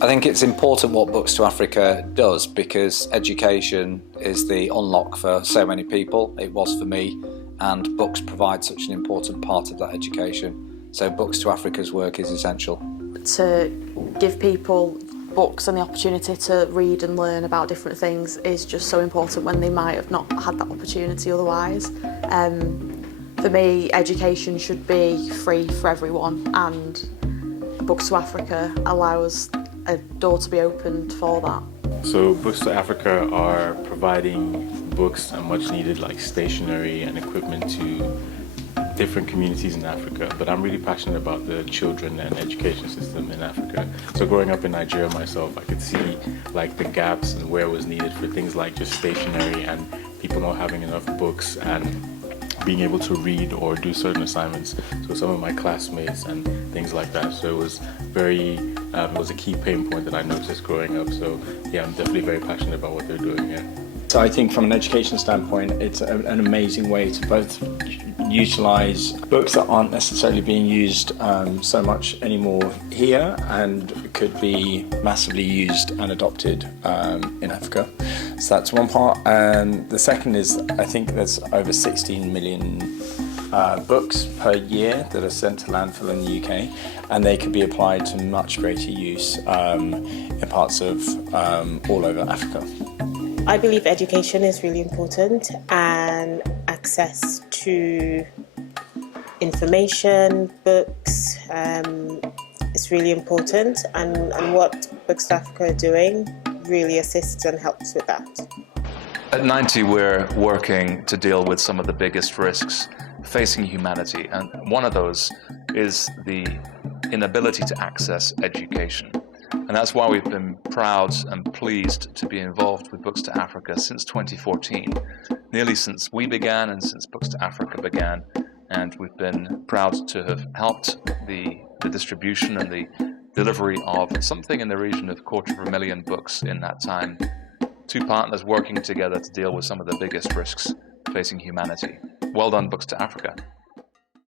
I think it's important what Books2Africa does because education is the unlock for so many people. It was for me, and books provide such an important part of that education. So Books2Africa's work is essential. To give people books and the opportunity to read and learn about different things is just so important when they might have not had that opportunity otherwise. For me, education should be free for everyone, and Books2Africa allows a door to be opened for that. So Books2Africa are providing books and much needed like stationery and equipment to different communities in Africa, but I'm really passionate about the children and education system in Africa. So growing up in Nigeria myself, I could see like the gaps and where it was needed for things like just stationery and people not having enough books and being able to read or do certain assignments. So some of my classmates and things like that. So it was it was a key pain point that I noticed growing up. So yeah, I'm definitely very passionate about what they're doing here. So I think from an education standpoint, it's an amazing way to both utilise books that aren't necessarily being used so much anymore here and could be massively used and adopted in Africa. So that's one part. And the second is, I think there's over 16 million books per year that are sent to landfill in the UK, and they could be applied to much greater use in parts of all over Africa. I believe education is really important, and access to information, books, is really important, and what Books2Africa are doing really assists and helps with that. At 90, we're working to deal with some of the biggest risks facing humanity, and one of those is the inability to access education. And that's why we've been proud and pleased to be involved with Books2Africa since 2014, nearly since we began and since Books2Africa began. And we've been proud to have helped the distribution and the delivery of something in the region of 250,000 books in that time. Two partners working together to deal with some of the biggest risks facing humanity. Well done, Books2Africa.